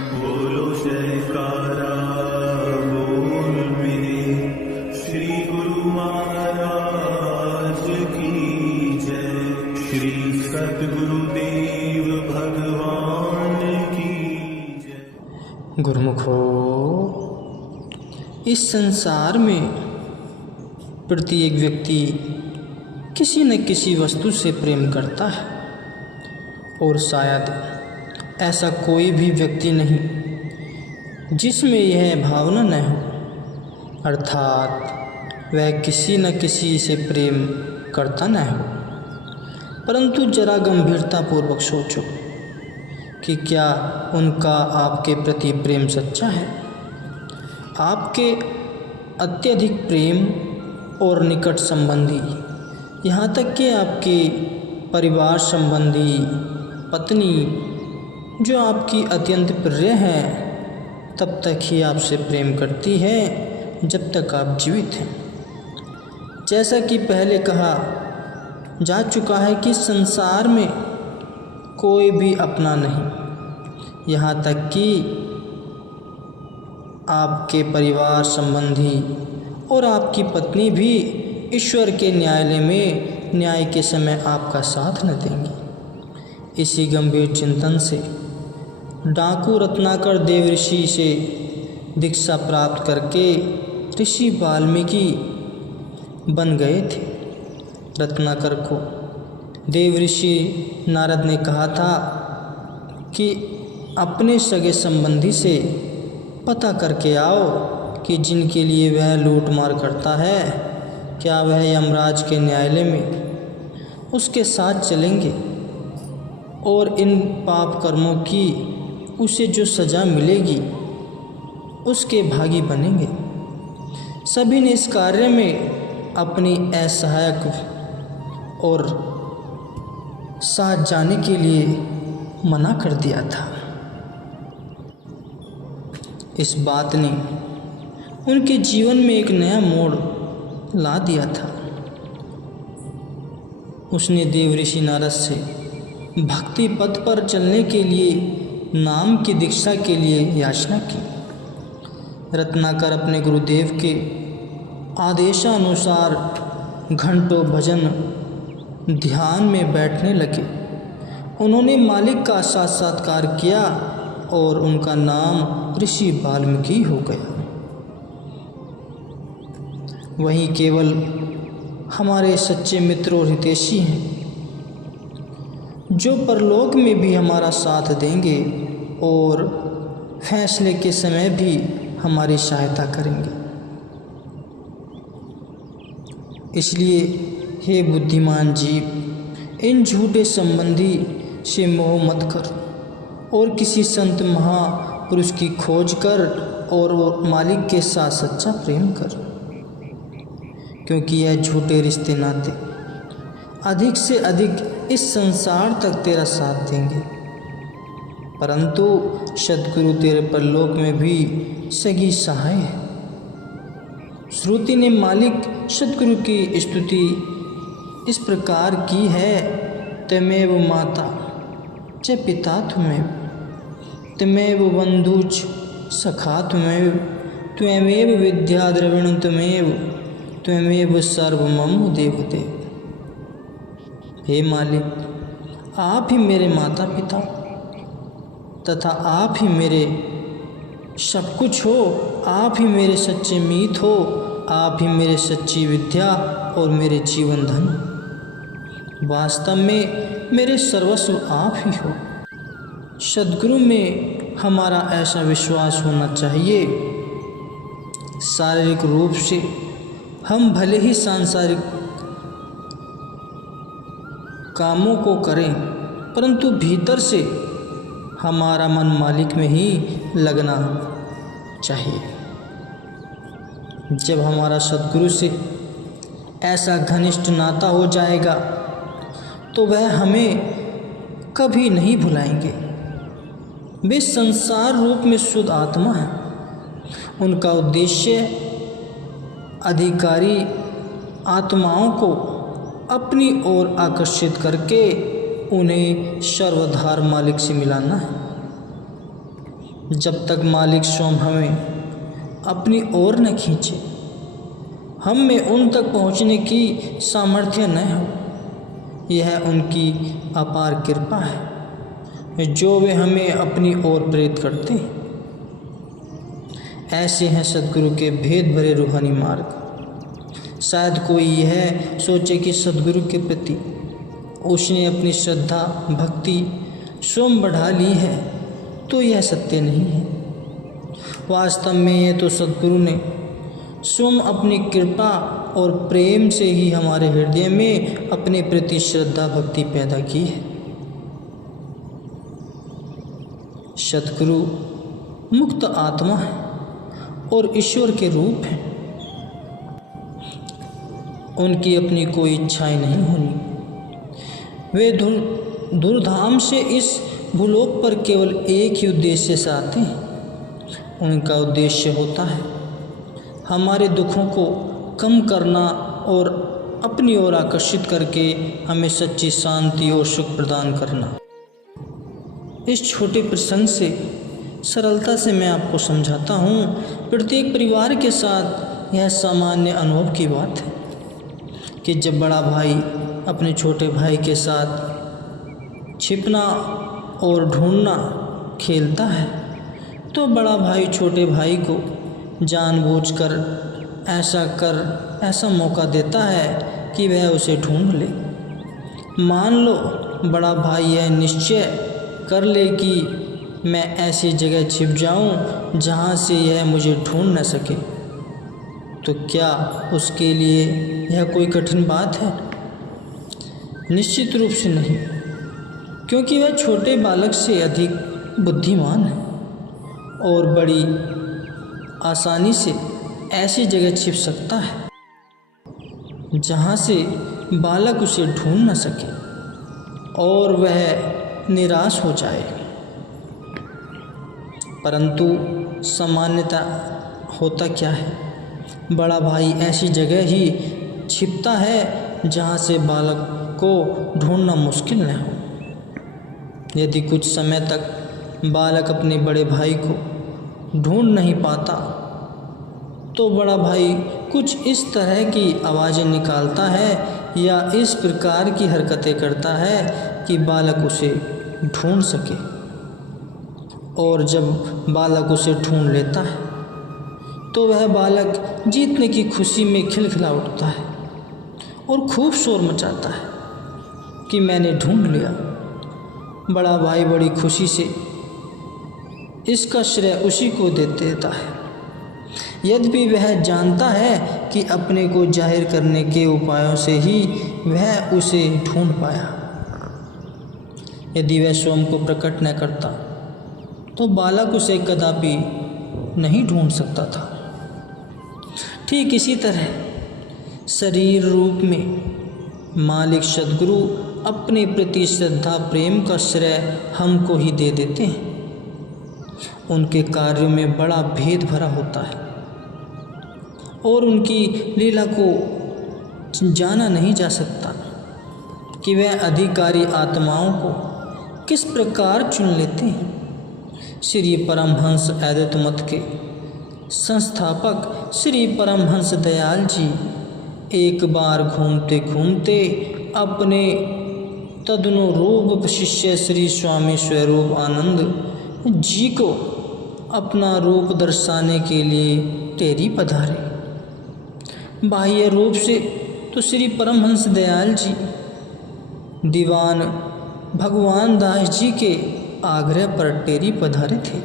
बोलो जयकारा बोल मेरे श्री गुरु महाराज की जय। श्री सद्गुरुदेव भगवान की जय। गुरुमुखो, इस संसार में प्रत्येक व्यक्ति किसी न किसी वस्तु से प्रेम करता है और शायद ऐसा कोई भी व्यक्ति नहीं जिसमें यह भावना न हो, अर्थात वह किसी न किसी से प्रेम करता न हो। परंतु जरा गंभीरतापूर्वक सोचो कि क्या उनका आपके प्रति प्रेम सच्चा है? आपके अत्यधिक प्रेम और निकट संबंधी, यहाँ तक कि आपके परिवार संबंधी पत्नी जो आपकी अत्यंत प्रिय है, तब तक ही आपसे प्रेम करती है जब तक आप जीवित हैं। जैसा कि पहले कहा जा चुका है कि संसार में कोई भी अपना नहीं, यहाँ तक कि आपके परिवार संबंधी और आपकी पत्नी भी ईश्वर के न्यायालय में न्याय के समय आपका साथ न देंगी। इसी गंभीर चिंतन से डाकू रत्नाकर देव ऋषि से दीक्षा प्राप्त करके ऋषि वाल्मीकि बन गए थे। रत्नाकर को देव ऋषि नारद ने कहा था कि अपने सगे संबंधी से पता करके आओ कि जिनके लिए वह लूट मार करता है, क्या वह यमराज के न्यायालय में उसके साथ चलेंगे और इन पाप कर्मों की उसे जो सज़ा मिलेगी उसके भागी बनेंगे। सभी ने इस कार्य में अपनी असहायक और साथ जाने के लिए मना कर दिया था। इस बात ने उनके जीवन में एक नया मोड़ ला दिया था। उसने देव ऋषि नारद से भक्ति पथ पर चलने के लिए नाम की दीक्षा के लिए याचना की। रत्नाकर अपने गुरुदेव के आदेशानुसार घंटों भजन ध्यान में बैठने लगे। उन्होंने मालिक का साक्षात्कार किया और उनका नाम ऋषि वाल्मीकि हो गया। वही केवल हमारे सच्चे मित्र और हितैषी हैं जो परलोक में भी हमारा साथ देंगे और फैसले के समय भी हमारी सहायता करेंगे। इसलिए हे बुद्धिमान जीव, इन झूठे संबंधी से मोह मत कर और किसी संत महापुरुष की खोज कर और मालिक के साथ सच्चा प्रेम कर, क्योंकि यह झूठे रिश्ते नाते अधिक से अधिक इस संसार तक तेरा साथ देंगे, परंतु सद्गुरु तेरे परलोक में भी सगी सहाय है। श्रुति ने मालिक सद्गुरु की स्तुति इस प्रकार की है, तमेव माता च पिता त्वमेव, तमेव बंधुच सखा त्वमेव, त्वमेव विद्या द्रविण त्वमेव, त्वमेव सर्वमम देवदेव। हे मालिक, आप ही मेरे माता पिता तथा आप ही मेरे सब कुछ हो। आप ही मेरे सच्चे मीत हो, आप ही मेरे सच्ची विद्या और मेरे जीवन धन। वास्तव में मेरे सर्वस्व आप ही हो। सद्गुरु में हमारा ऐसा विश्वास होना चाहिए, शारीरिक रूप से हम भले ही सांसारिक कामों को करें, परंतु भीतर से हमारा मन मालिक में ही लगना चाहिए। जब हमारा सद्गुरु से ऐसा घनिष्ठ नाता हो जाएगा तो वह हमें कभी नहीं भुलाएंगे। वे संसार रूप में शुद्ध आत्मा है। उनका उद्देश्य अधिकारी आत्माओं को अपनी ओर आकर्षित करके उन्हें सर्वधार मालिक से मिलाना है। जब तक मालिक स्वयं हमें अपनी ओर न खींचे, हम में उन तक पहुँचने की सामर्थ्य न हो। यह उनकी अपार कृपा है जो वे हमें अपनी ओर प्रेरित करते हैं। ऐसे हैं सद्गुरु के भेद भरे रूहानी मार्ग। शायद कोई यह सोचे कि सद्गुरु के प्रति उसने अपनी श्रद्धा भक्ति स्वयं बढ़ा ली है, तो यह सत्य नहीं है। वास्तव में यह तो सद्गुरु ने स्वयं अपनी कृपा और प्रेम से ही हमारे हृदय में अपने प्रति श्रद्धा भक्ति पैदा की है। सद्गुरु मुक्त आत्मा है और ईश्वर के रूप है। उनकी अपनी कोई इच्छाएं नहीं होनी। वे धूमधाम से इस भूलोक पर केवल एक ही उद्देश्य से आते हैं। उनका उद्देश्य होता है हमारे दुखों को कम करना और अपनी ओर आकर्षित करके हमें सच्ची शांति और सुख प्रदान करना। इस छोटे प्रसंग से सरलता से मैं आपको समझाता हूँ। प्रत्येक परिवार के साथ यह सामान्य अनुभव की बात है कि जब बड़ा भाई अपने छोटे भाई के साथ छिपना और ढूंढना खेलता है, तो बड़ा भाई छोटे भाई को जानबूझकर ऐसा मौका देता है कि वह उसे ढूंढ ले। मान लो बड़ा भाई यह निश्चय कर ले कि मैं ऐसी जगह छिप जाऊं जहां से यह मुझे ढूंढ न सके, तो क्या उसके लिए यह कोई कठिन बात है? निश्चित रूप से नहीं, क्योंकि वह छोटे बालक से अधिक बुद्धिमान है और बड़ी आसानी से ऐसी जगह छिप सकता है जहां से बालक उसे ढूंढ न सके और वह निराश हो जाए। परंतु सामान्यतः होता क्या है, बड़ा भाई ऐसी जगह ही छिपता है जहां से बालक को ढूंढना मुश्किल न हो। यदि कुछ समय तक बालक अपने बड़े भाई को ढूंढ नहीं पाता, तो बड़ा भाई कुछ इस तरह की आवाज़ें निकालता है या इस प्रकार की हरकतें करता है कि बालक उसे ढूंढ सके। और जब बालक उसे ढूंढ लेता है तो वह बालक जीतने की खुशी में खिलखिला उठता है और खूब शोर मचाता है कि मैंने ढूंढ लिया। बड़ा भाई बड़ी खुशी से इसका श्रेय उसी को दे देता है, यद्यपि वह जानता है कि अपने को जाहिर करने के उपायों से ही वह उसे ढूंढ पाया। यदि वह स्वयं को प्रकट न करता तो बालक उसे कदापि नहीं ढूंढ सकता था। ठीक इसी तरह शरीर रूप में मालिक सद्गुरु अपने प्रति श्रद्धा प्रेम का श्रेय हमको ही दे देते हैं। उनके कार्यों में बड़ा भेद भरा होता है और उनकी लीला को जाना नहीं जा सकता कि वह अधिकारी आत्माओं को किस प्रकार चुन लेते हैं। श्री परमहंस अद्वैत मत के संस्थापक श्री परमहंस दयाल जी एक बार घूमते घूमते अपने तदनुरूप शिष्य श्री स्वामी स्वरूप आनंद जी को अपना रूप दर्शाने के लिए टेरी पधारे। बाह्य रूप से तो श्री परमहंस दयाल जी दीवान भगवान दास जी के आग्रह पर टेरी पधारे थे,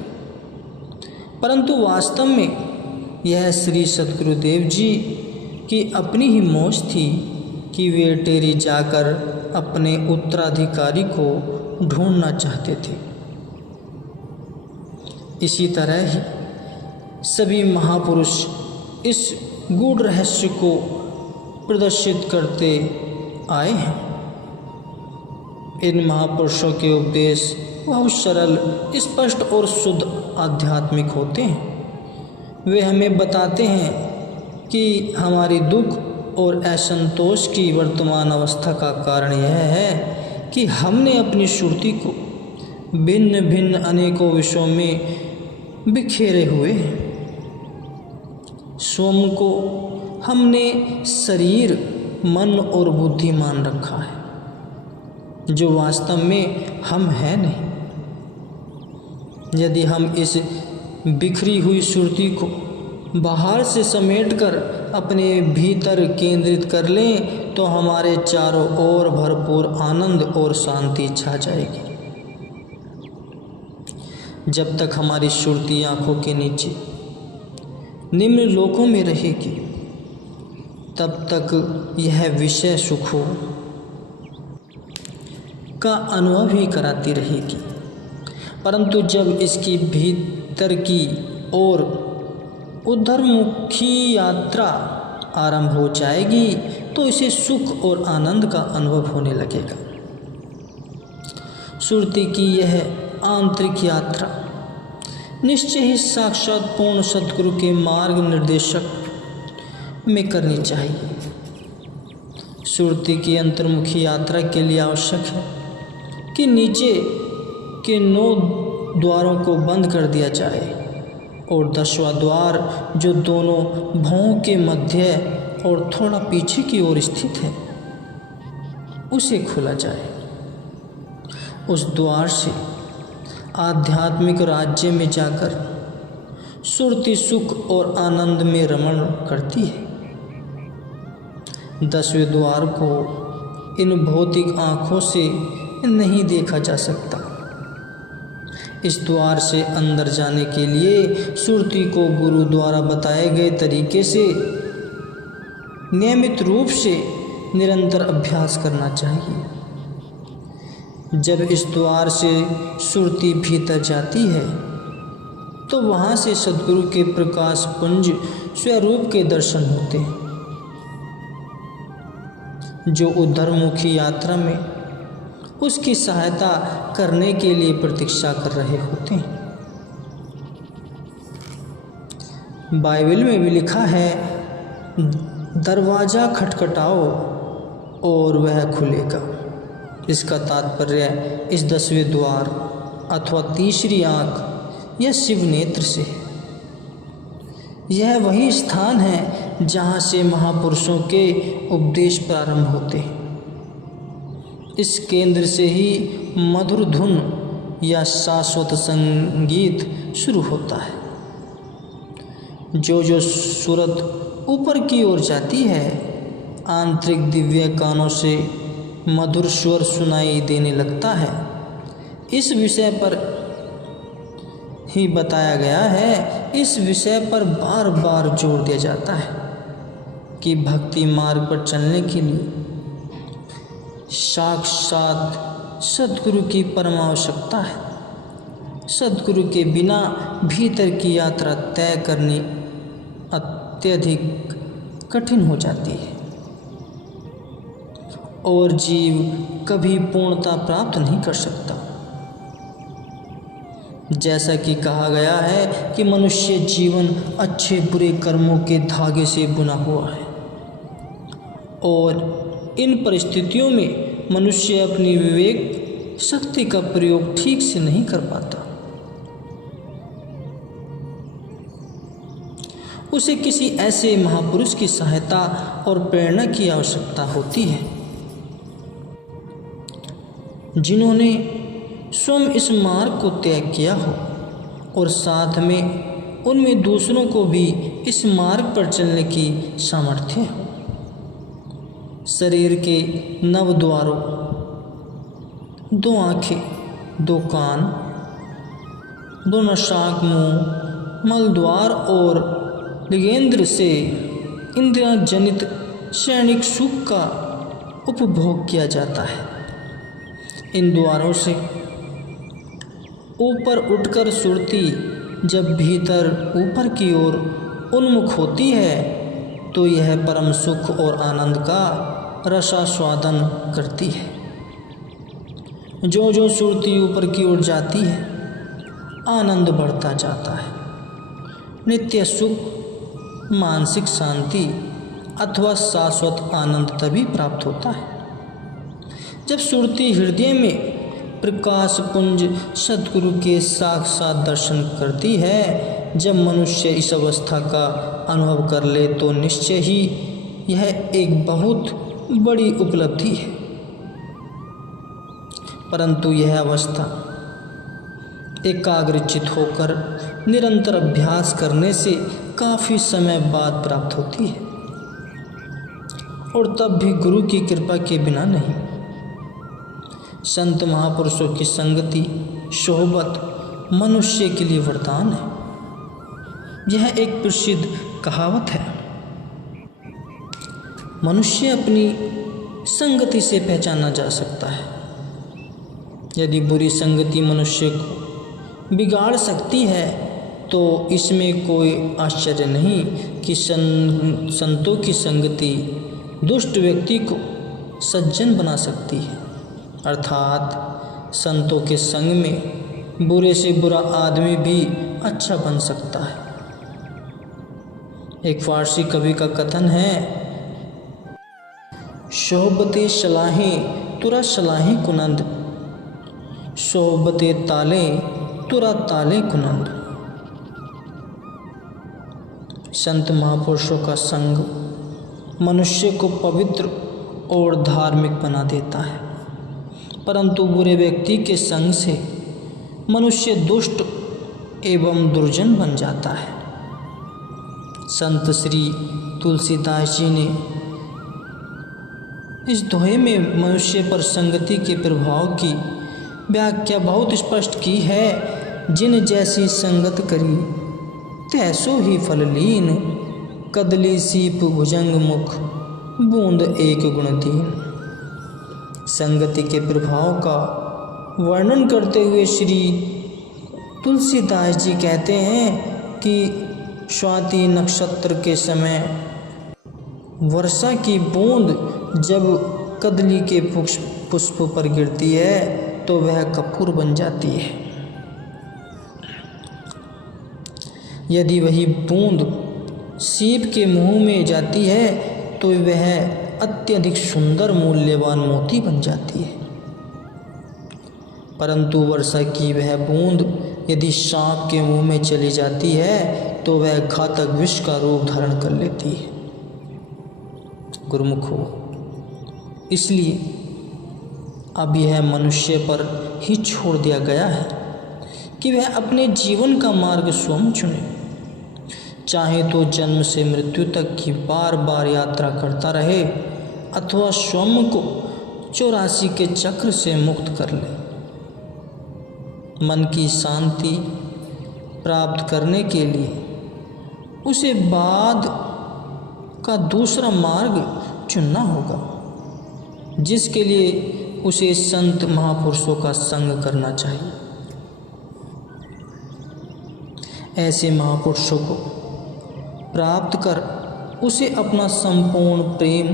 परंतु वास्तव में यह श्री सद्गुरुदेव जी की अपनी ही मौज थी कि वे टेरी जाकर अपने उत्तराधिकारी को ढूंढना चाहते थे। इसी तरह ही सभी महापुरुष इस गूढ़ रहस्य को प्रदर्शित करते आए हैं। इन महापुरुषों के उपदेश बहुत सरल, स्पष्ट और शुद्ध आध्यात्मिक होते हैं। वे हमें बताते हैं कि हमारी दुख और असंतोष की वर्तमान अवस्था का कारण यह है कि हमने अपनी श्रुति को भिन्न भिन्न अनेकों विषयों में बिखेरे हुए हैं। स्वयं को हमने शरीर, मन और बुद्धि मान रखा है, जो वास्तव में हम हैं नहीं। यदि हम इस बिखरी हुई सुरती को बाहर से समेटकर अपने भीतर केंद्रित कर लें तो हमारे चारों ओर भरपूर आनंद और शांति छा जाएगी। जब तक हमारी सुरती आँखों के नीचे निम्न लोकों में रहेगी, तब तक यह विषय सुखों का अनुभव ही कराती रहेगी। परंतु जब इसकी भीतर की ओर उधरमुखी यात्रा आरंभ हो जाएगी तो इसे सुख और आनंद का अनुभव होने लगेगा। सुरती की यह आंतरिक यात्रा निश्चय ही साक्षात पूर्ण सद्गुरु के मार्ग निर्देशक में करनी चाहिए। सुरती की अंतर्मुखी यात्रा के लिए आवश्यक है कि नीचे के 9 द्वारों को बंद कर दिया जाए और 10वां द्वार, जो दोनों भौं के मध्य और थोड़ा पीछे की ओर स्थित है, उसे खोला जाए। उस द्वार से आध्यात्मिक राज्य में जाकर सुरती सुख और आनंद में रमण करती है। 10वें द्वार को इन भौतिक आँखों से नहीं देखा जा सकता। इस द्वार से अंदर जाने के लिए सुरती को गुरु द्वारा बताए गए तरीके से नियमित रूप से निरंतर अभ्यास करना चाहिए। जब इस द्वार से सुरती भीतर जाती है तो वहाँ से सद्गुरु के प्रकाश पुंज स्वरूप के दर्शन होते हैं, जो उधरमुखी यात्रा में उसकी सहायता करने के लिए प्रतीक्षा कर रहे होते हैं। बाइबल में भी लिखा है, दरवाज़ा खटखटाओ और वह खुलेगा। इसका तात्पर्य इस 10वें द्वार अथवा तीसरी आँख या शिव नेत्र से है। यह वही स्थान है जहाँ से महापुरुषों के उपदेश प्रारंभ होते हैं। इस केंद्र से ही मधुर धुन या शाश्वत संगीत शुरू होता है। जो सूरत ऊपर की ओर जाती है, आंतरिक दिव्य कानों से मधुर स्वर सुनाई देने लगता है। इस विषय पर ही बताया गया है, इस विषय पर बार बार जोर दिया जाता है कि भक्ति मार्ग पर चलने के लिए साक्षात सद्गुरु की परम आवश्यकता है। सद्गुरु के बिना भीतर की यात्रा तय करनी अत्यधिक कठिन हो जाती है और जीव कभी पूर्णता प्राप्त नहीं कर सकता। जैसा कि कहा गया है कि मनुष्य जीवन अच्छे बुरे कर्मों के धागे से बुना हुआ है और इन परिस्थितियों में मनुष्य अपनी विवेक शक्ति का प्रयोग ठीक से नहीं कर पाता। उसे किसी ऐसे महापुरुष की सहायता और प्रेरणा की आवश्यकता होती है जिन्होंने स्वयं इस मार्ग को तय किया हो और साथ में उनमें दूसरों को भी इस मार्ग पर चलने की सामर्थ्य हो। शरीर के 9 द्वारों, 2 आँखें, 2 कान, 2 नासाक, मुँह, मल द्वार और लिंगेंद्र से इंद्रिय जनित क्षणिक सुख का उपभोग किया जाता है। इन द्वारों से ऊपर उठकर सुरती जब भीतर ऊपर की ओर उन्मुख होती है तो यह परम सुख और आनंद का रसास्वादन करती है। जो जो सुरती ऊपर की ओर जाती है, आनंद बढ़ता जाता है। नित्य सुख, मानसिक शांति अथवा शाश्वत आनंद तभी प्राप्त होता है जब सुरती हृदय में प्रकाश पुंज सद्गुरु के साक्षात दर्शन करती है। जब मनुष्य इस अवस्था का अनुभव कर ले तो निश्चय ही यह एक बहुत बड़ी उपलब्धि है। परंतु यह अवस्था एकाग्रचित होकर निरंतर अभ्यास करने से काफ़ी समय बाद प्राप्त होती है, और तब भी गुरु की कृपा के बिना नहीं। संत महापुरुषों की संगति सोहबत मनुष्य के लिए वरदान है। यह एक प्रसिद्ध कहावत है। मनुष्य अपनी संगति से पहचाना जा सकता है। यदि बुरी संगति मनुष्य को बिगाड़ सकती है तो इसमें कोई आश्चर्य नहीं कि संतों की संगति दुष्ट व्यक्ति को सज्जन बना सकती है। अर्थात संतों के संग में बुरे से बुरा आदमी भी अच्छा बन सकता है। एक फारसी कवि का कथन है, सोहबते सलाहें तुरा सलाहें कुनंद, सोहबते ताले तुरा ताले कुनंद। संत महापुरुषों का संग मनुष्य को पवित्र और धार्मिक बना देता है, परंतु बुरे व्यक्ति के संग से मनुष्य दुष्ट एवं दुर्जन बन जाता है। संत श्री तुलसीदास जी ने इस दोहे में मनुष्य पर संगति के प्रभाव की व्याख्या बहुत स्पष्ट की है। जिन जैसी संगत करी तैसो ही फल लीन, कदली सीप भुजंग मुख बूंद एक गुण दीन। संगति के प्रभाव का वर्णन करते हुए श्री तुलसीदास जी कहते हैं कि स्वाति नक्षत्र के समय वर्षा की बूंद जब कदली के पुष्प पर गिरती है तो वह कपूर बन जाती है। यदि वही बूंद सीप के मुंह में जाती है तो वह अत्यधिक सुंदर मूल्यवान मोती बन जाती है। परंतु वर्षा की वह बूंद यदि सांप के मुंह में चली जाती है तो वह घातक विष का रूप धारण कर लेती है। गुरुमुख हो, इसलिए अब यह मनुष्य पर ही छोड़ दिया गया है कि वह अपने जीवन का मार्ग स्वयं चुने। चाहे तो जन्म से मृत्यु तक की बार बार यात्रा करता रहे अथवा स्वयं को 84 के चक्र से मुक्त कर ले। मन की शांति प्राप्त करने के लिए उसे बाद का दूसरा मार्ग चुनना होगा, जिसके लिए उसे संत महापुरुषों का संग करना चाहिए। ऐसे महापुरुषों को प्राप्त कर उसे अपना संपूर्ण प्रेम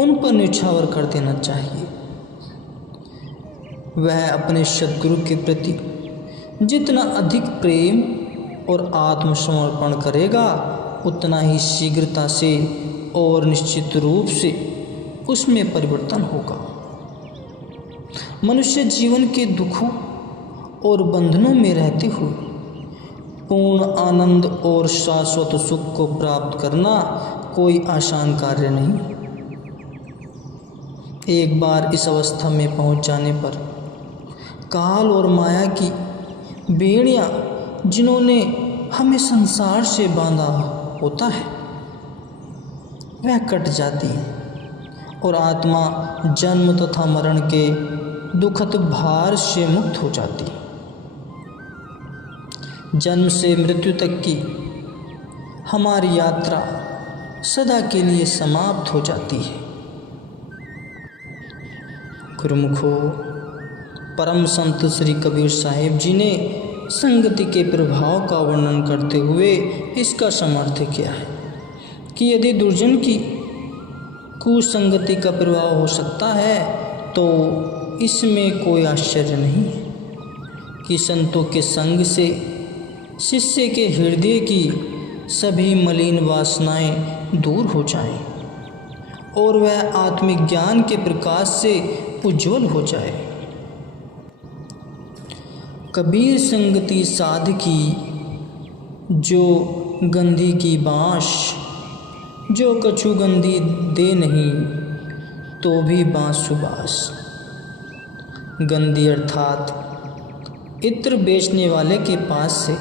उन पर निछावर कर देना चाहिए। वह अपने सद्गुरु के प्रति जितना अधिक प्रेम और आत्मसमर्पण करेगा उतना ही शीघ्रता से और निश्चित रूप से उसमें परिवर्तन होगा। मनुष्य जीवन के दुखों और बंधनों में रहते हुए पूर्ण आनंद और शाश्वत सुख को प्राप्त करना कोई आसान कार्य नहीं। एक बार इस अवस्था में पहुंच जाने पर काल और माया की बेड़ियां जिन्होंने हमें संसार से बांधा होता है वह कट जाती है और आत्मा जन्म तथा मरण के दुखद भार से मुक्त हो जाती है। जन्म से मृत्यु तक की हमारी यात्रा सदा के लिए समाप्त हो जाती है। गुरुमुखो, परम संत श्री कबीर साहिब जी ने संगति के प्रभाव का वर्णन करते हुए इसका समर्थन किया है कि यदि दुर्जन की कुसंगति का प्रभाव हो सकता है तो इसमें कोई आश्चर्य नहीं है कि संतों के संग से शिष्य के हृदय की सभी मलिन वासनाएं दूर हो जाएं और वह आत्मिक ज्ञान के प्रकाश से उज्ज्वल हो जाए। कबीर संगति साधकी, जो गंधी की बाँस, जो कछु गंधी दे नहीं तो भी बाँस सुबास। गंधी अर्थात इत्र बेचने वाले के पास से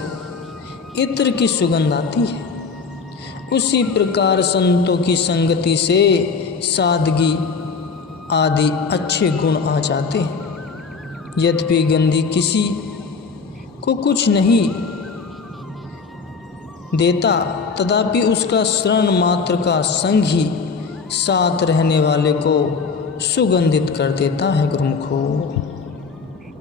इत्र की सुगंध आती है। उसी प्रकार संतों की संगति से सादगी आदि अच्छे गुण आ जाते हैं। यद्यपि गंधी किसी को कुछ नहीं देता, तथापि उसका श्रवण मात्र का संग ही साथ रहने वाले को सुगंधित कर देता है गुरुमुखो।